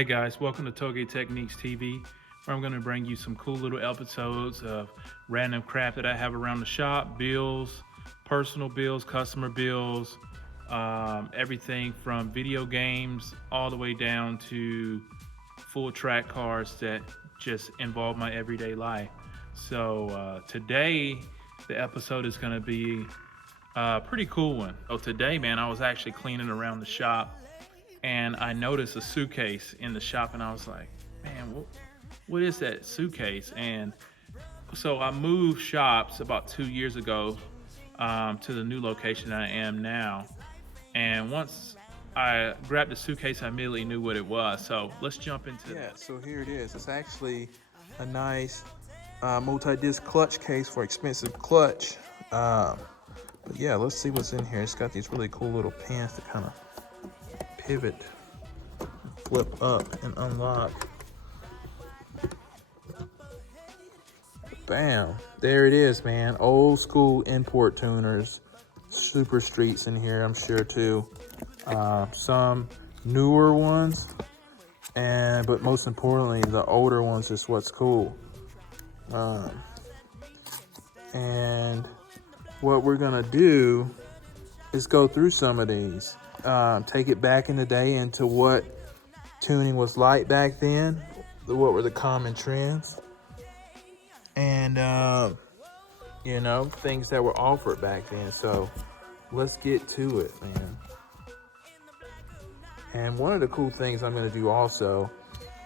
Hey guys, welcome to Touge Techniques TV, where I'm going to bring you some cool little episodes of random crap that I have around the shop, bills, personal bills, customer bills, everything from video games all the way down to full track cars that just involve my everyday life. So today, the episode is going to be a pretty cool one. So today, man, I was actually cleaning around the shop and I noticed a suitcase in the shop, and I was like, man, what is that suitcase? And so I moved shops about 2 years ago to the new location I am now. And once I grabbed the suitcase, I immediately knew what it was. So let's jump into Yeah, so here it is. It's actually a nice multi-disc clutch case for expensive clutch. But yeah, let's see what's in here. It's got these really cool little pins to kind of pivot, flip up, and unlock. Bam! There it is, man. Old school import tuners. Super streets in here, I'm sure, too. Some newer ones, but most importantly, the older ones is what's cool. And what we're gonna do is go through some of these, take it back in the day into what tuning was like back then, what were the common trends, and things that were offered back then. So let's get to it, man. And one of the cool things I'm going to do also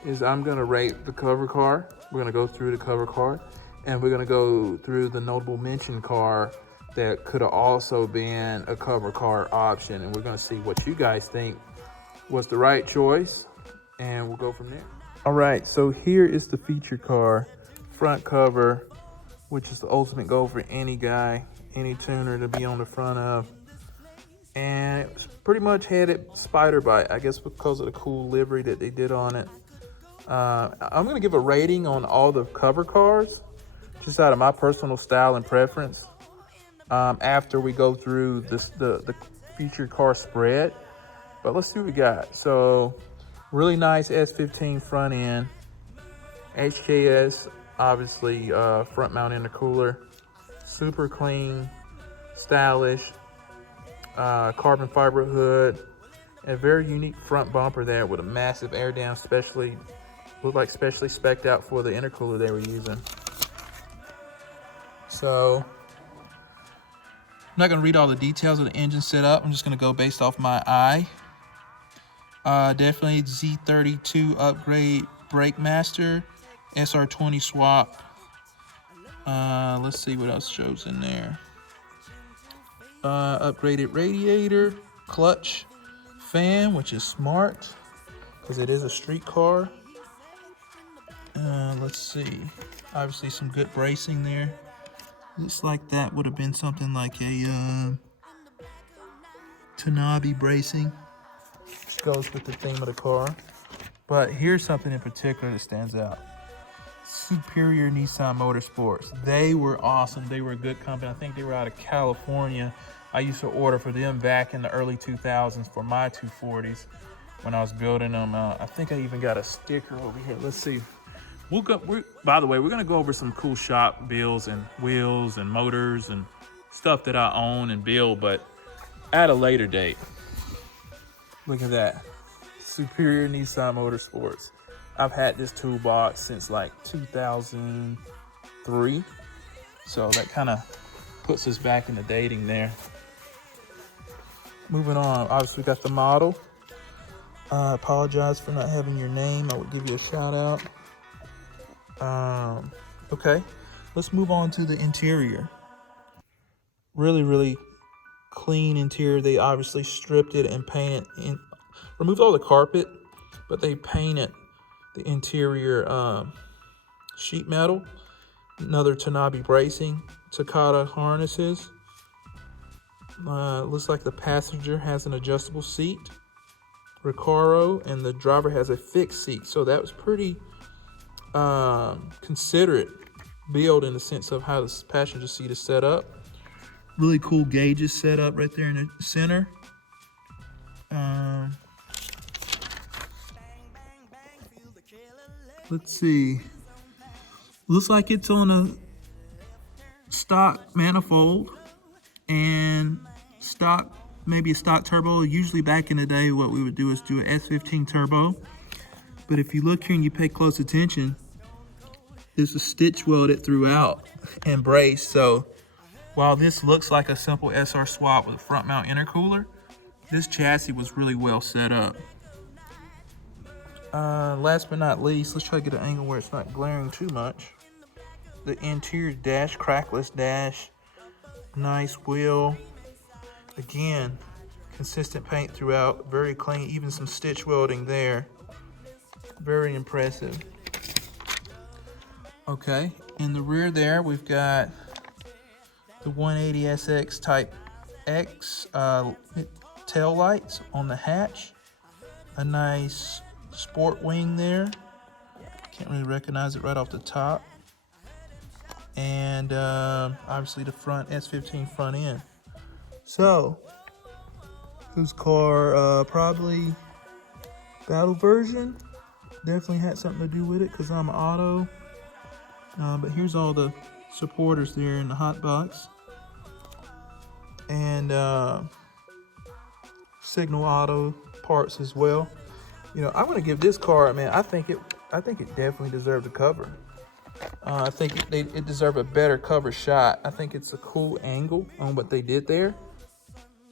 is I'm going to rate the cover car. We're going to go through the cover car, and we're going to go through the notable mention car that could have also been a cover car option. And we're going to see what you guys think was the right choice, and we'll go from there. All right, so here is the feature car, front cover, which is the ultimate goal for any guy, any tuner to be on the front of. And it was pretty much had it spider bite, I guess because of the cool livery that they did on it. I'm going to give a rating on all the cover cars, just out of my personal style and preference, after we go through the featured car spread. But let's see what we got. So, really nice S15 front end. HKS, obviously, front mount intercooler. Super clean, stylish. Carbon fiber hood, a very unique front bumper there with a massive air down, looked like specially spec'd out for the intercooler they were using. So I'm not going to read all the details of the engine setup. I'm just going to go based off my eye. Definitely Z32 upgrade brake master, SR20 swap. Let's see what else shows in there. Upgraded radiator, clutch, fan, which is smart because it is a street car. Let's see, obviously some good bracing there. Looks like that would have been something like a Tanabe bracing, which goes with the theme of the car. But here's something in particular that stands out. Superior Nissan Motorsports. They were awesome. They were a good company. I think they were out of California. I used to order for them back in the early 2000s for my 240s when I was building them. I think I even got a sticker over here. Let's see. By the way, we're going to go over some cool shop bills and wheels and motors and stuff that I own and build, but at a later date. Look at that. Superior Nissan Motorsports. I've had this toolbox since like 2003. So that kind of puts us back in the dating there. Moving on, obviously we got the model. I apologize for not having your name. I would give you a shout out. Okay, let's move on to the interior. Really, really clean interior. They obviously stripped it and painted removed all the carpet, but they painted the interior sheet metal. Another Tanabe bracing, Takata harnesses. Looks like the passenger has an adjustable seat, Recaro, and the driver has a fixed seat. So that was pretty considerate build in the sense of how the passenger seat is set up. Really cool gauges set up right there in the center. let's see. Looks like it's on a stock manifold and stock, maybe a stock turbo. Usually back in the day, what we would do is do an S15 turbo. But if you look here and you pay close attention, there's a stitch welded throughout and braced. So while this looks like a simple SR swap with a front mount intercooler, this chassis was really well set up. Last but not least, let's try to get an angle where it's not glaring too much. The interior dash, crackless dash, nice wheel. Again, consistent paint throughout, very clean, even some stitch welding there. Very impressive. Okay, in the rear there, we've got the 180SX Type X tail lights on the hatch. A nice sport wing there. Can't really recognize it right off the top. And obviously the front S15 front end. So, whose car? Probably battle version. Definitely had something to do with it because I'm an auto. But here's all the supporters there in the hot box. And Signal Auto parts as well. You know, I'm gonna give this car, man, I think it definitely deserved a cover. I think it deserved a better cover shot. I think it's a cool angle on what they did there.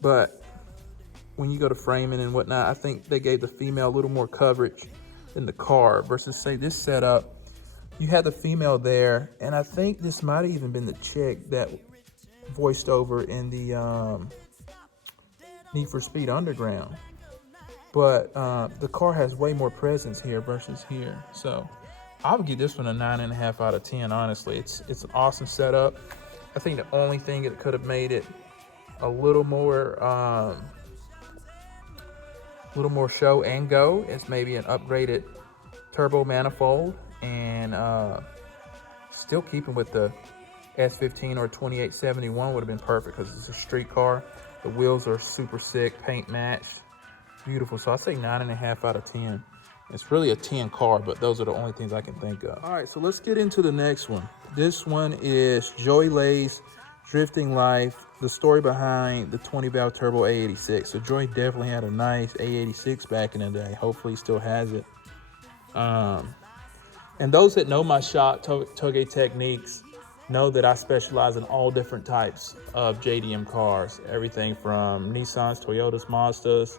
But when you go to framing and whatnot, I think they gave the female a little more coverage in the car versus, say, this setup. You had the female there, and I think this might have even been the chick that voiced over in the Need for Speed Underground. But the car has way more presence here versus here. So I would give this one a 9.5 out of 10, honestly. It's an awesome setup. I think the only thing that could have made it a little more show and go is maybe an upgraded turbo manifold, and still keeping with the S15 or 2871 would have been perfect because it's a street car. The wheels are super sick, paint matched, beautiful. So I say 9.5 out of 10. It's really a 10 car, but those are the only things I can think of. All right, so let's get into the next one. This one is Joey Lay's Drifting Life, the story behind the 20-valve turbo A86. So Joey definitely had a nice A86 back in the day. Hopefully he still has it. And those that know my shop, Touge Techniques, know that I specialize in all different types of JDM cars. Everything from Nissans, Toyotas, Mazdas,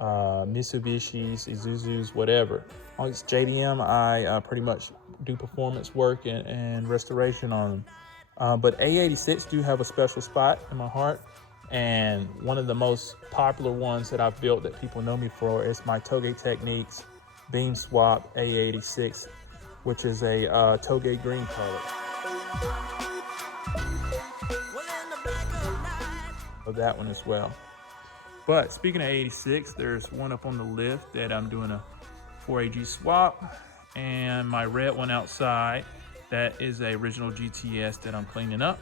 Mitsubishis, Isuzus, whatever. On JDM, I pretty much do performance work and restoration on them. But A86 do have a special spot in my heart. And one of the most popular ones that I've built that people know me for is my Touge Techniques Beam Swap A86, which is a Touge green color. Of that one as well. But speaking of 86, there's one up on the lift that I'm doing a 4AG swap, and my red one outside, that is a original GTS that I'm cleaning up.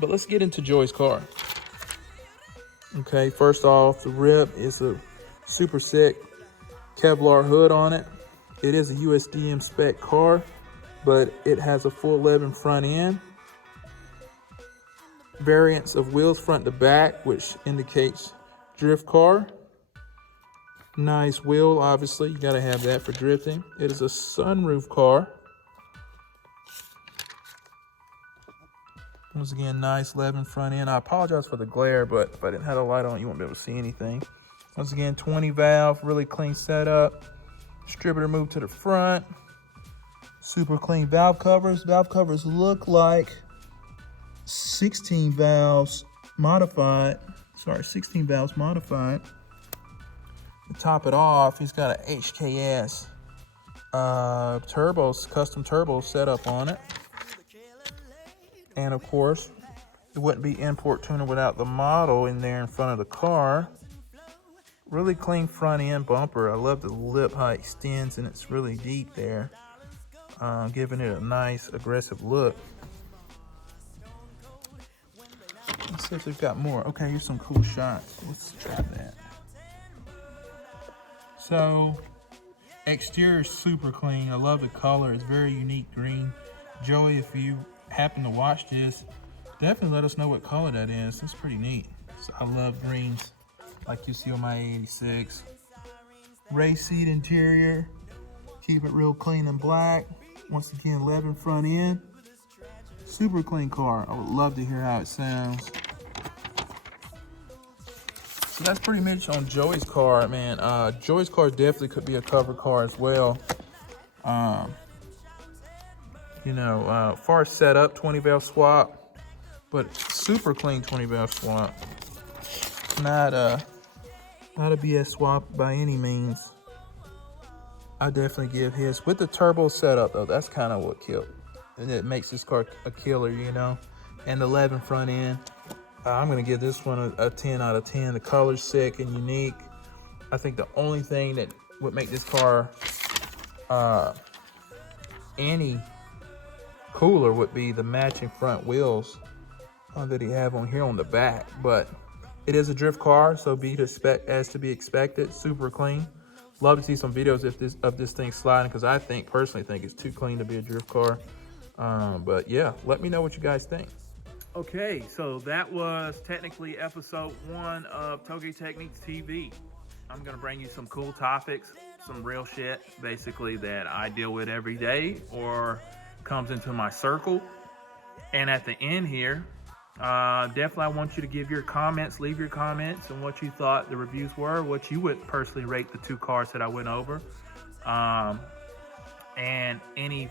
But let's get into Joey's car. Okay, first off, the rib is a super sick Kevlar hood on it. It is a USDM spec car, but it has a full 11 front end. Variants of wheels front to back, which indicates drift car. Nice wheel, obviously, you gotta have that for drifting. It is a sunroof car. Once again, nice 11 front end. I apologize for the glare, but if I didn't have the light on, you won't be able to see anything. Once again, 20 valve, really clean setup. Distributor move to the front. Super clean valve covers. Valve covers look like 16 valves modified. Sorry, 16 valves modified. To top it off, he's got an HKS custom turbo setup on it. And of course, it wouldn't be import tuner without the model in there in front of the car. Really clean front end bumper. I love the lip how it extends and it's really deep there, giving it a nice aggressive look. Let's see if they've got more. Okay, here's some cool shots. Let's try that. So Exterior is super clean. I love the color. It's very unique green. Joey, if you happen to watch this, definitely let us know what color that is. It's pretty neat. So I love greens like you see on my 86. Race seat interior. Keep it real clean and black. Once again, leather front end. Super clean car. I would love to hear how it sounds. So that's pretty much on Joey's car, man. Joey's car definitely could be a cover car as well. Far as setup, 20 valve swap, but super clean 20 valve swap. Not a BS swap by any means. I definitely give his with the turbo setup though. That's kind of what killed, and it makes this car a killer, And the 11 front end. I'm gonna give this one a 10 out of 10. The color's sick and unique. I think the only thing that would make this car any cooler would be the matching front wheels that he have on here on the back. But it is a drift car, so as to be expected. Super clean. Love to see some videos of this thing sliding, because I personally think it's too clean to be a drift car. But yeah, let me know what you guys think. Okay, so that was technically episode 1 of Touge Techniques TV. I'm gonna bring you some cool topics, some real shit, basically, that I deal with every day or comes into my circle. And at the end here, definitely I want you to give your comments, leave your comments on what you thought the reviews were, what you would personally rate the 2 cars that I went over, and any,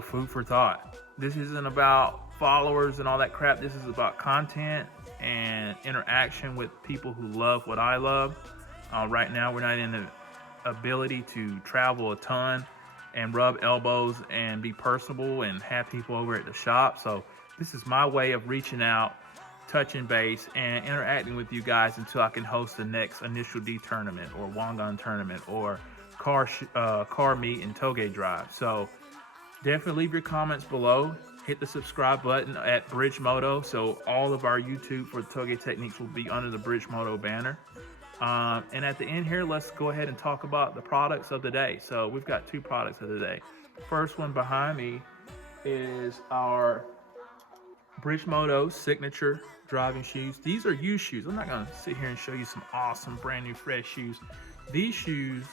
food for thought. This isn't about followers and all that crap. This is about content and interaction with people who love what I love. Right now, we're not in the ability to travel a ton and rub elbows and be personable and have people over at the shop. So this is my way of reaching out, touching base, and interacting with you guys until I can host the next Initial D tournament or Wangan tournament or car meet and Touge drive. So definitely leave your comments below. Hit the subscribe button at Bridge Moto, so all of our YouTube for Touge Techniques will be under the Bridge Moto banner. And at the end here, let's go ahead and talk about the products of the day. So we've got 2 products of the day. First one behind me is our Bridge Moto signature driving shoes. These are used shoes. I'm not gonna sit here and show you some awesome brand new fresh shoes. These shoes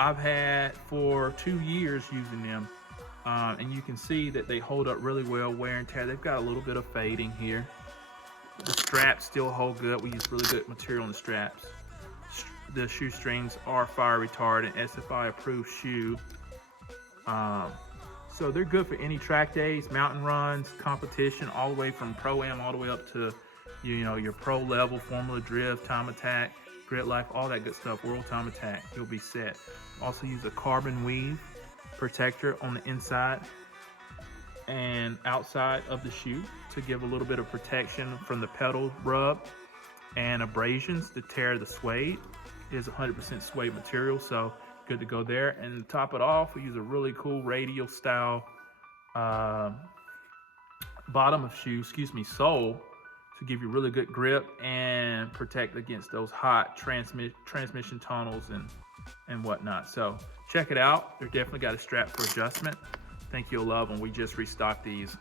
I've had for 2 years using them. And you can see that they hold up really well, wear and tear. They've got a little bit of fading here. The straps still hold good. We use really good material in the straps. The shoestrings are fire retardant, SFI approved shoe. So they're good for any track days, mountain runs, competition, all the way from Pro-Am all the way up to your pro level, Formula Drift, Time Attack, Grid Life, all that good stuff, World Time Attack. You'll be set. Also use a carbon weave protector on the inside and outside of the shoe to give a little bit of protection from the pedal rub and abrasions to tear the suede. It is 100% suede material, so good to go there. And to top it off, we use a really cool radial style bottom of shoe, sole, to give you really good grip and protect against those hot transmission tunnels and whatnot. So check it out. They're definitely got a strap for adjustment. Think you'll love them. We just restocked these.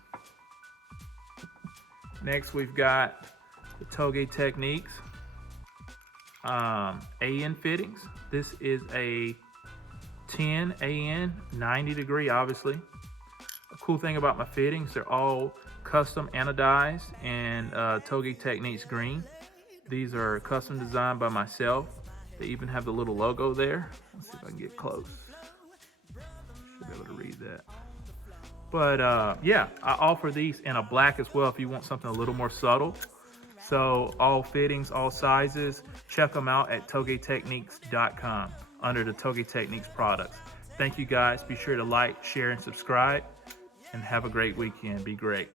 Next, we've got the Touge Techniques AN fittings. This is a 10 AN, 90 degree, obviously. A cool thing about my fittings, they're all custom anodized and Touge Techniques green. These are custom designed by myself. They even have the little logo there. Let's see if I can get close. Should be able to read that. But yeah, I offer these in a black as well if you want something a little more subtle. So all fittings, all sizes, check them out at tougetechniques.com under the Touge Techniques products. Thank you guys. Be sure to like, share, and subscribe. And have a great weekend. Be great.